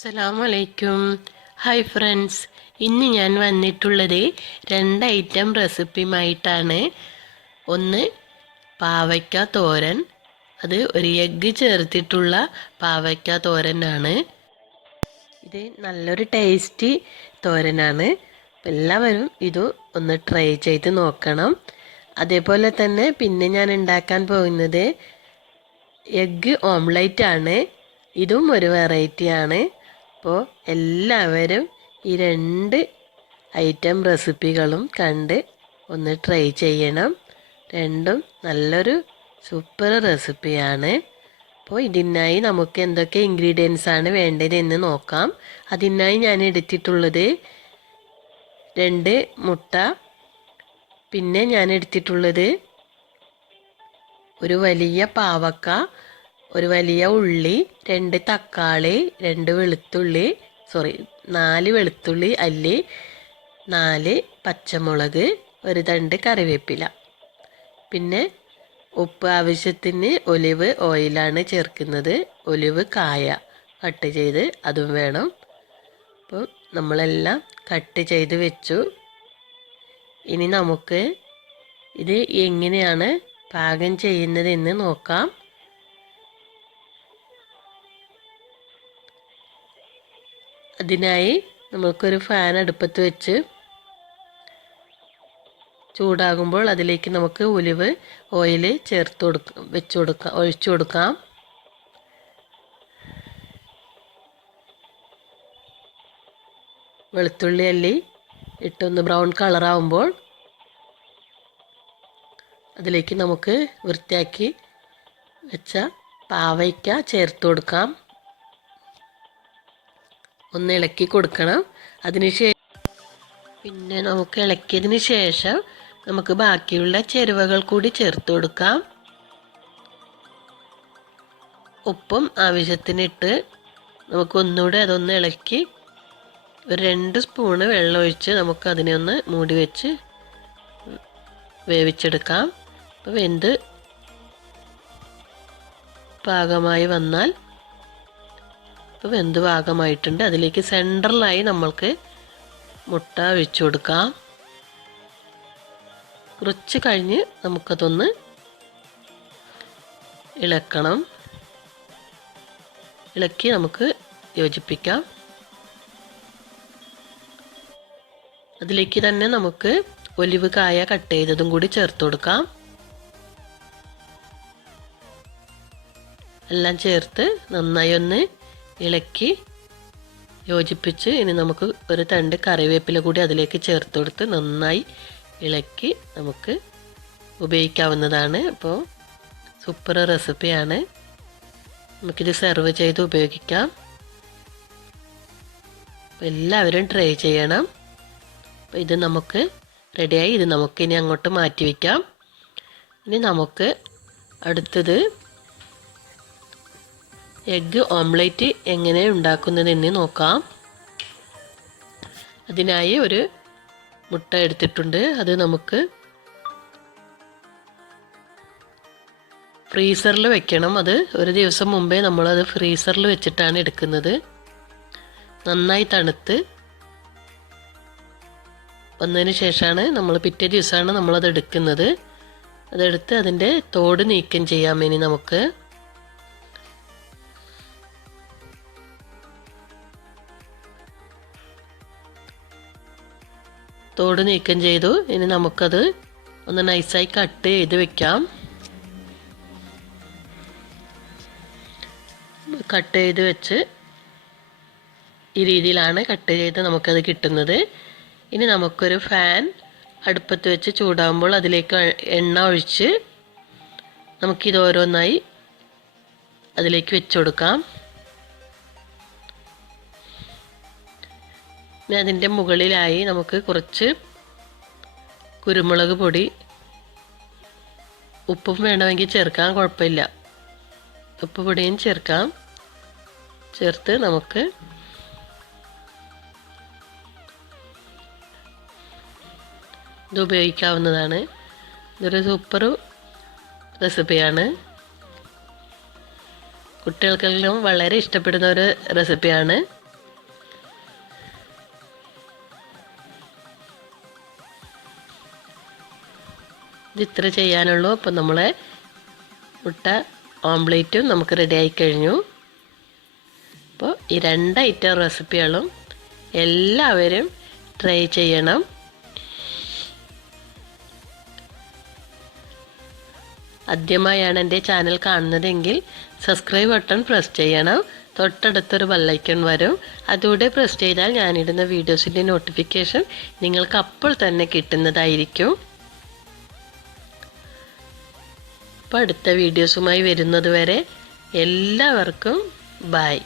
അസ്സലാമലൈക്കും. Hi friends, ഇന്ന് ഞാൻ വന്നിട്ടുള്ളത് 2 ഐറ്റം റെസിപ്പിയുമായിട്ടാണ്. ഒന്ന് പാവയ്ക്ക തോരൻ, അത് ഒരു എഗ്ഗ് ചേർത്തിട്ടുള്ള പാവയ്ക്ക തോരനാണ്. ഇത് നല്ലൊരു ടേസ്റ്റി തോരനാണ്. എല്ലാവരും ഇത് ഒന്ന് ട്രൈ ചെയ്ത് നോക്കണം. അതേപോലെ തന്നെ പിന്നെ ഞാൻ ഉണ്ടാക്കാൻ പോകുന്നത് എഗ്ഗ് ഓംലെറ്റ് ആണ്. ഇതും ഒരു വെറൈറ്റിയാണ്. അപ്പോൾ എല്ലാവരും ഈ 2 ഐറ്റം റെസിപ്പികളും കണ്ട് ഒന്ന് ട്രൈ ചെയ്യണം. രണ്ടും നല്ലൊരു സൂപ്പർ റെസിപ്പിയാണ്. അപ്പോൾ ഇതിനായി നമുക്ക് എന്തൊക്കെ ഇൻഗ്രീഡിയൻസ് ആണ് വേണ്ടതെന്ന് നോക്കാം. അതിനായി ഞാൻ എടുത്തിട്ടുള്ളത് 2 മുട്ട, പിന്നെ ഞാൻ എടുത്തിട്ടുള്ളത് ഒരു വലിയ പാവക്ക, ഒരു വലിയ ഉള്ളി, 2 തക്കാളി, 4 വെളുത്തുള്ളി അല്ലി, 4 പച്ചമുളക്, ഒരു തണ്ട് കറിവേപ്പില, പിന്നെ ഉപ്പ് ആവശ്യത്തിന്. ഒലിവ് ഓയിലാണ് ചേർക്കുന്നത്. ഒലിവ് കായ കട്ട് ചെയ്ത് അതും വേണം. അപ്പോൾ നമ്മളെല്ലാം കട്ട് ചെയ്ത് വെച്ചു. ഇനി നമുക്ക് ഇത് എങ്ങനെയാണ് പാകം ചെയ്യുന്നതെന്ന് നോക്കാം. അതിനായി നമ്മൾക്കൊരു ഫാൻ അടുപ്പത്ത് വെച്ച് ചൂടാകുമ്പോൾ അതിലേക്ക് നമുക്ക് ഒലിവ് ഓയിൽ ഒഴിച്ചു കൊടുക്കാം. വെളുത്തുള്ളി അല്ലി ഇട്ടൊന്ന് ബ്രൗൺ കളറാവുമ്പോൾ അതിലേക്ക് നമുക്ക് വൃത്തിയാക്കി വെച്ച പാവയ്ക്ക ചേർത്ത് കൊടുക്കാം. ഒന്ന് ഇളക്കി കൊടുക്കണം. പിന്നെ നമുക്ക് ഇളക്കിയതിന് ശേഷം നമുക്ക് ബാക്കിയുള്ള ചേരുവകൾ കൂടി ചേർത്ത് കൊടുക്കാം. ഉപ്പും ആവശ്യത്തിനിട്ട് നമുക്ക് ഒന്നുകൂടെ അതൊന്ന് ഇളക്കി ഒരു 2 സ്പൂണ് വെള്ളം ഒഴിച്ച് നമുക്ക് അതിനെ ഒന്ന് മൂടി വെച്ച് വേവിച്ചെടുക്കാം. അപ്പോൾ വെന്ത് പാകമായി വന്നാൽ, ഇപ്പോൾ വെന്ത് പാകമായിട്ടുണ്ട്. അതിലേക്ക് സെൻട്രലായി നമ്മൾക്ക് മുട്ട ഒഴിച്ചു കൊടുക്കാം. കുറച്ച് കഴിഞ്ഞ് നമുക്കതൊന്ന് ഇളക്കി നമുക്ക് യോജിപ്പിക്കാം. അതിലേക്ക് തന്നെ നമുക്ക് ഒലിവ് കായ കട്ട് ചെയ്തതും കൂടി ചേർത്ത് കൊടുക്കാം. എല്ലാം ചേർത്ത് നന്നായി ഒന്ന് ഇളക്കി യോജിപ്പിച്ച് ഇനി നമുക്ക് ഒരു തണ്ട് കറിവേപ്പില കൂടി അതിലേക്ക് ചേർത്ത് കൊടുത്ത് നന്നായി ഇളക്കി നമുക്ക് ഉപയോഗിക്കാവുന്നതാണ്. അപ്പോൾ സൂപ്പർ റെസിപ്പിയാണ്. നമുക്കിത് സെർവ് ചെയ്ത് ഉപയോഗിക്കാം. അപ്പോൾ എല്ലാവരും ട്രൈ ചെയ്യണം. അപ്പോൾ ഇത് നമുക്ക് റെഡിയായി. ഇത് നമുക്ക് ഇനി അങ്ങോട്ട് മാറ്റി വയ്ക്കാം. ഇനി നമുക്ക് അടുത്തത് എഗ്ഗ് ഓംലെറ്റ് എങ്ങനെ ഉണ്ടാക്കുന്നതെന്ന് നോക്കാം. അതിനായി ഒരു മുട്ട എടുത്തിട്ടുണ്ട്. അത് നമുക്ക് ഫ്രീസറിൽ വെക്കണം. അത് ഒരു ദിവസം മുമ്പേ നമ്മളത് ഫ്രീസറിൽ വെച്ചിട്ടാണ് എടുക്കുന്നത്. നന്നായി തണുത്ത് വന്നതിന് ശേഷമാണ് നമ്മൾ പിറ്റേ ദിവസമാണ് നമ്മളത് എടുക്കുന്നത്. അതെടുത്ത് അതിൻ്റെ തോട് നീക്കം ചെയ്യാം. ഇനി നമുക്ക് തോട് നീക്കം ചെയ്തു. ഇനി നമുക്കത് ഒന്ന് നൈസായി കട്ട് ചെയ്ത് വെക്കാം. കട്ട് ചെയ്ത് വെച്ച് ഈ രീതിയിലാണ് കട്ട് ചെയ്ത് നമുക്കത് കിട്ടുന്നത്. ഇനി നമുക്കൊരു ഫാൻ അടുപ്പത്ത് വെച്ച് ചൂടാകുമ്പോൾ അതിലേക്ക് എണ്ണ ഒഴിച്ച് നമുക്കിത് ഓരോന്നായി അതിലേക്ക് വെച്ച് കൊടുക്കാം. ഇനി അതിൻ്റെ മുകളിലായി നമുക്ക് കുറച്ച് കുരുമുളക് പൊടി, ഉപ്പും വേണമെങ്കിൽ ചേർക്കാം, കുഴപ്പമില്ല. ഉപ്പ് പൊടിയും ചേർക്കാം. ചേർത്ത് നമുക്ക് ഇത് ഉപയോഗിക്കാവുന്നതാണ്. ഇതൊരു സൂപ്പർ റെസിപ്പിയാണ്. കുട്ടികൾക്കെല്ലാം വളരെ ഇഷ്ടപ്പെടുന്ന ഒരു റെസിപ്പിയാണ്. ഇത് ഇത്ര ചെയ്യാനുള്ളൂ. അപ്പോൾ നമ്മളെ മുട്ട ഓംലേറ്റും നമുക്ക് റെഡി ആയി കഴിഞ്ഞു. അപ്പോൾ ഈ 2 ഐറ്റം റെസിപ്പികളും എല്ലാവരും ട്രൈ ചെയ്യണം. ആദ്യമായാണ് എൻ്റെ ചാനൽ കാണുന്നതെങ്കിൽ സബ്സ്ക്രൈബ് ബട്ടൺ പ്രസ് ചെയ്യണം. തൊട്ടടുത്തൊരു ബെല്ലൈക്കൺ വരും. അതുകൂടെ പ്രസ് ചെയ്താൽ ഞാനിടുന്ന വീഡിയോസിൻ്റെ നോട്ടിഫിക്കേഷൻ നിങ്ങൾക്ക് അപ്പോൾ തന്നെ കിട്ടുന്നതായിരിക്കും. അപ്പോൾ അടുത്ത വീഡിയോസുമായി വരുന്നത് വരെ എല്ലാവർക്കും ബൈ.